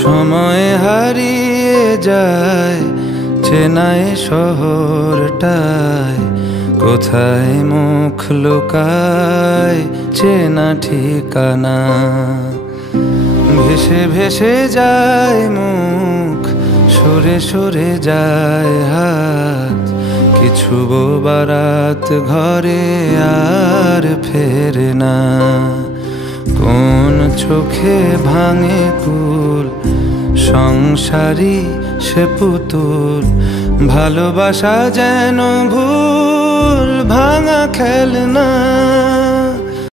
সময় হারিয়ে যায় চেনায় শহরটায়, কোথায় মুখ লুকায় চেনা ঠিকানা। ভেসে ভেসে যায় মুখ, সরে সরে যায় হাত, কিছু বারাত ঘরে আর ফেরে না। কোন চোখে ভাঙে কুল, সংসারী সে পুতুল, ভালোবাসা যেন ভুল ভাঙা খেলনা।